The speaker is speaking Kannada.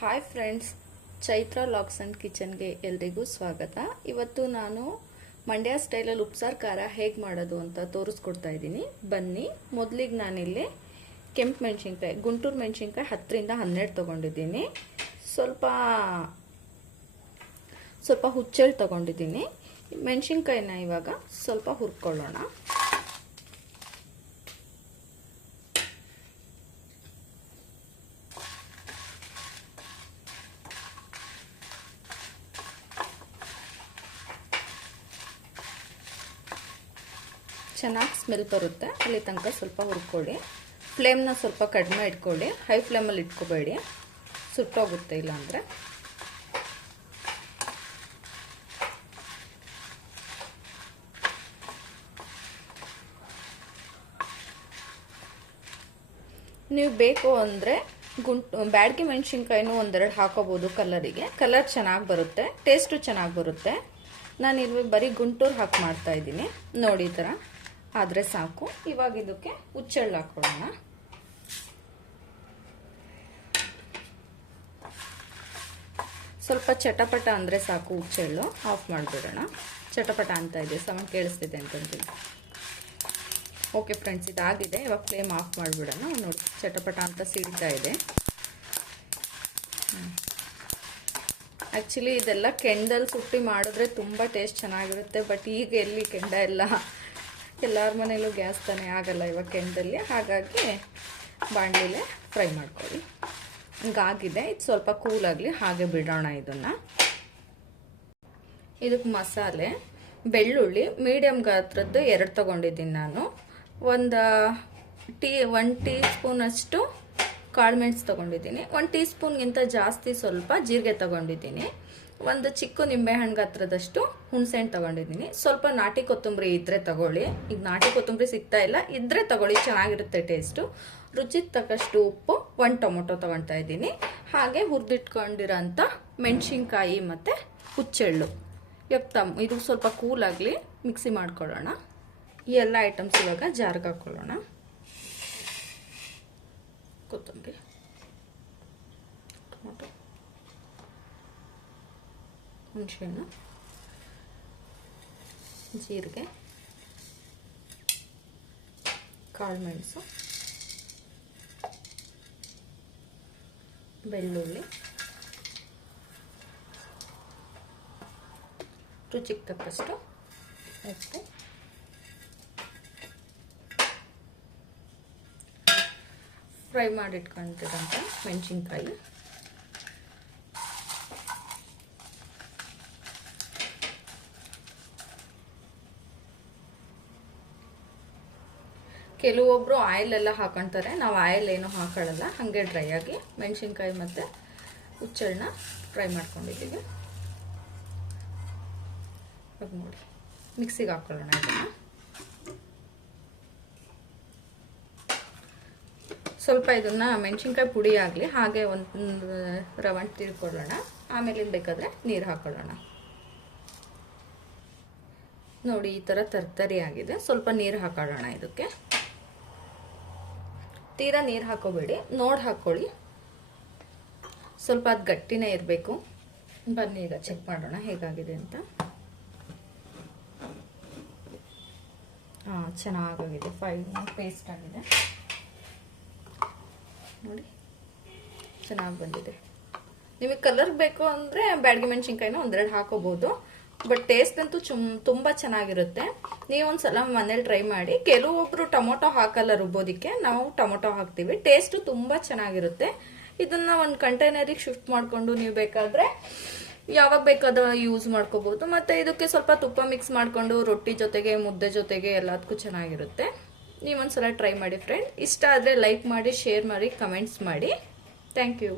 Hi friends, Chaitra looks and ಕಿಚನ್ಗೆ ಎಲ್ರಿಗೂ ಸ್ವಾಗತ. ಇವತ್ತು ನಾನು ಮಂಡ್ಯ ಸ್ಟೈಲಲ್ಲಿ ಉಪ್ಸಾರು ಖಾರ ಹೇಗೆ ಮಾಡೋದು ಅಂತ ತೋರಿಸ್ಕೊಡ್ತಾ ಇದ್ದೀನಿ. ಬನ್ನಿ. ಮೊದಲಿಗೆ ನಾನಿಲ್ಲಿ ಕೆಂಪು ಮೆಣಸಿನ್ಕಾಯಿ, ಗುಂಟೂರು ಮೆಣಸಿನ್ಕಾಯಿ 10ರಿಂದ 12 ತೊಗೊಂಡಿದ್ದೀನಿ. ಸ್ವಲ್ಪ ಹುಚ್ಚೆಳ್ಳು ತೊಗೊಂಡಿದ್ದೀನಿ. ಮೆಣಸಿನ್ಕಾಯಿನ ಇವಾಗ ಸ್ವಲ್ಪ ಹುರ್ಕೊಳ್ಳೋಣ. ಚೆನ್ನಾಗಿ ಸ್ಮೆಲ್ ಬರುತ್ತೆ, ಅಲ್ಲಿ ತನಕ ಸ್ವಲ್ಪ ಹುರ್ಕೊಳ್ಳಿ. ಫ್ಲೇಮ್ನ ಸ್ವಲ್ಪ ಕಡಿಮೆ ಇಟ್ಕೊಳ್ಳಿ, ಹೈ ಫ್ಲೇಮಲ್ಲಿ ಇಟ್ಕೋಬೇಡಿ, ಸುಟ್ಟೋಗುತ್ತೆ ಇಲ್ಲಾಂದರೆ. ನೀವು ಬೇಕು ಅಂದರೆ ಬ್ಯಾಡಗಿ ಮೆಣಸಿನ್ಕಾಯಿನೂ ಒಂದೆರಡು ಹಾಕೋಬೋದು. ಕಲರ್ ಚೆನ್ನಾಗಿ ಬರುತ್ತೆ, ಟೇಸ್ಟು ಚೆನ್ನಾಗಿ ಬರುತ್ತೆ. ನಾನು ಇಲ್ಲಿ ಬರೀ ಗುಂಟೂರು ಹಾಕಿ ಮಾಡ್ತಾ ಇದ್ದೀನಿ. ನೋಡಿ, ಈ ಥರ ಆದರೆ ಸಾಕು. ಇವಾಗ ಇದಕ್ಕೆ ಹುಚ್ಚೆಳ್ಳು ಹಾಕೊಳ್ಳೋಣ. ಸ್ವಲ್ಪ ಚಟಪಟ ಅಂದರೆ ಸಾಕು ಹುಚ್ಚೆಳ್ಳು. ಆಫ್ ಮಾಡಿಬಿಡೋಣ. ಚಟಪಟ ಅಂತ ಇದೆ, ಸೌಂಡ್ ಕೇಳಿಸ್ತಿದೆ ಅಂತಂದು. ಓಕೆ ಫ್ರೆಂಡ್ಸ್, ಇದಾಗಿದೆ. ಇವಾಗ ಫ್ಲೇಮ್ ಆಫ್ ಮಾಡಿಬಿಡೋಣ. ನೋಡಿ, ಚಟಪಟ ಅಂತ ಸಿಡ್ತಾ ಇದೆ. ಆ್ಯಕ್ಚುಲಿ ಇದೆಲ್ಲ ಕೆಂಡಲ್ಲಿ ಸುಟ್ಟಿ ಮಾಡಿದ್ರೆ ತುಂಬ ಟೇಸ್ಟ್ ಚೆನ್ನಾಗಿರುತ್ತೆ. ಬಟ್ ಈಗ ಎಲ್ಲಿ ಕೆಂಡ ಎಲ್ಲರ ಮನೇಲೂ ಗ್ಯಾಸ್ ತಾನೇ, ಆಗಲ್ಲ ಇವಾಗ ಕೆಂಡಲ್ಲಿ. ಹಾಗಾಗಿ ಬಾಣಲಿಲೇ ಫ್ರೈ ಮಾಡ್ಕೊಳ್ಳಿ. ಹಿಂಗಾಗಿದೆ. ಇದು ಸ್ವಲ್ಪ ಕೂಲಾಗಲಿ, ಹಾಗೆ ಬಿಡೋಣ ಇದನ್ನು. ಇದಕ್ಕೆ ಮಸಾಲೆ: ಬೆಳ್ಳುಳ್ಳಿ ಮೀಡಿಯಮ್ ಗಾತ್ರದ್ದು 2 ತೊಗೊಂಡಿದ್ದೀನಿ ನಾನು. 1 ಟೀ ಸ್ಪೂನಷ್ಟು ಕಾಳುಮೆಣಸು ತೊಗೊಂಡಿದ್ದೀನಿ. 1 ಟೀ ಸ್ಪೂನ್ಗಿಂತ ಜಾಸ್ತಿ ಸ್ವಲ್ಪ ಜೀರಿಗೆ ತೊಗೊಂಡಿದ್ದೀನಿ. 1 ಚಿಕ್ಕ ನಿಂಬೆಹಣ್ಣು ಗಾತ್ರದಷ್ಟು ಹುಣಸೆಹಣ್ಣು ತೊಗೊಂಡಿದ್ದೀನಿ. ಸ್ವಲ್ಪ ನಾಟಿ ಕೊತ್ತಂಬರಿ ಇದ್ದರೆ ತಗೊಳ್ಳಿ. ಈಗ ನಾಟಿ ಕೊತ್ತಂಬರಿ ಸಿಗ್ತಾ ಇಲ್ಲ, ಇದ್ದರೆ ತಗೊಳ್ಳಿ, ಚೆನ್ನಾಗಿರುತ್ತೆ ಟೇಸ್ಟು. ರುಚಿಗೆ ತಕ್ಕಷ್ಟು ಉಪ್ಪು, 1 ಟೊಮೊಟೊ ತೊಗೊಳ್ತಾ ಇದ್ದೀನಿ. ಹಾಗೆ ಹುರಿದಿಟ್ಕೊಂಡಿರೋಂಥ ಮೆಣಸಿನ್ಕಾಯಿ ಮತ್ತು ಹುಚ್ಚೆಳ್ಳು. ಇದು ಸ್ವಲ್ಪ ಕೂಲಾಗಲಿ, ಮಿಕ್ಸಿ ಮಾಡ್ಕೊಳ್ಳೋಣ. ಈ ಎಲ್ಲ ಐಟಮ್ಸ್ ಇವಾಗ ಜಾರ್ಗೆ ಹಾಕ್ಕೊಳ್ಳೋಣ. ಕೊತ್ತಂಬರಿ, ಟೊಮೊಟೊ, ಹುಣಸೆಹಣ್ಣು, ಜೀರಿಗೆ, ಕಾಳುಮೆಣಸು, ಬೆಳ್ಳುಳ್ಳಿ, ರುಚಿಗೆ ತಕ್ಕಷ್ಟು ಉಪ್ಪು, ಫ್ರೈ ಮಾಡಿಟ್ಕೊಂಡಿರೋಂಥ ಮೆಣಸಿನ್ಕಾಯಿ, ಕೆಲವೊಬ್ರು ಆಯಿಲ್ ಎಲ್ಲ ಹಾಕೊಳ್ತಾರೆ. ನಾವು ಆಯಿಲ್ ಏನು ಹಾಕೊಳ್ಳಲ್ಲ, ಹಾಗೆ ಡ್ರೈ ಆಗಿ ಮೆಣಸಿನ್ಕಾಯಿ ಮತ್ತು ಹುಚ್ಚೆಳ್ಳನ್ನ ಫ್ರೈ ಮಾಡ್ಕೊಂಡಿದ್ದೀವಿ. ಇವಾಗ ನೋಡಿ, ಮಿಕ್ಸಿಗೆ ಹಾಕೊಳ್ಳೋಣ. ಇದನ್ನು ಸ್ವಲ್ಪ ಮೆಣಸಿನ್ಕಾಯಿ ಪುಡಿ ಆಗಲಿ, ಹಾಗೆ ಒಂದು ರವಂಡ್ ತಿರ್ಕೊಳ್ಳೋಣ. ಆಮೇಲೆ ಬೇಕಾದರೆ ನೀರು ಹಾಕೊಳ್ಳೋಣ. ನೋಡಿ, ಈ ಥರ ತರ್ತರಿ ಆಗಿದೆ. ಸ್ವಲ್ಪ ನೀರು ಹಾಕೊಳ್ಳೋಣ. ಇದಕ್ಕೆ ತೀರಾ ನೀರು ಹಾಕೋಬೇಡಿ, ನೋಡಿ ಹಾಕ್ಕೊಳ್ಳಿ. ಸ್ವಲ್ಪ ಅದು ಗಟ್ಟಿನೇ ಇರಬೇಕು. ಬನ್ನಿ ಈಗ ಚೆಕ್ ಮಾಡೋಣ ಹೇಗಾಗಿದೆ ಅಂತ. ಚೆನ್ನಾಗಾಗಿದೆ, ಫೈನ್ ಪೇಸ್ಟ್ ಆಗಿದೆ. ನೋಡಿ, ಚೆನ್ನಾಗಿ ಬಂದಿದೆ. ನಿಮಗೆ ಕಲರ್ ಬೇಕು ಅಂದರೆ ಬ್ಯಾಡಗಿ ಮೆಣಸಿನ್ಕಾಯಿನ 1-2 ಹಾಕೋಬಹುದು. ಬಟ್ ಟೇಸ್ಟ್ ಅಂತೂ ತುಂಬ ಚೆನ್ನಾಗಿರುತ್ತೆ. ನೀವು ಒಂದ್ಸಲ ಮನೇಲಿ ಟ್ರೈ ಮಾಡಿ. ಕೆಲವೊಬ್ರು ಟೊಮೊಟೊ ಹಾಕಲ್ಲ ರುಬ್ಬೋದಿಕ್ಕೆ, ನಾವು ಟೊಮೊಟೊ ಹಾಕ್ತೀವಿ. ಟೇಸ್ಟು ತುಂಬ ಚೆನ್ನಾಗಿರುತ್ತೆ. ಇದನ್ನ ಒಂದು ಕಂಟೈನರಿಗೆ ಶಿಫ್ಟ್ ಮಾಡಿಕೊಂಡು ನೀವು ಬೇಕಾದರೆ ಯಾವಾಗ ಬೇಕಾದ ಯೂಸ್ ಮಾಡ್ಕೋಬಹುದು. ಮತ್ತು ಇದಕ್ಕೆ ಸ್ವಲ್ಪ ತುಪ್ಪ ಮಿಕ್ಸ್ ಮಾಡಿಕೊಂಡು ರೊಟ್ಟಿ ಜೊತೆಗೆ, ಮುದ್ದೆ ಜೊತೆಗೆ ಎಲ್ಲದಕ್ಕೂ ಚೆನ್ನಾಗಿರುತ್ತೆ. ನೀವೊಂದ್ಸಲ ಟ್ರೈ ಮಾಡಿ ಫ್ರೆಂಡ್. ಇಷ್ಟ ಆದರೆ ಲೈಕ್ ಮಾಡಿ, ಶೇರ್ ಮಾಡಿ, ಕಮೆಂಟ್ಸ್ ಮಾಡಿ. Thank you.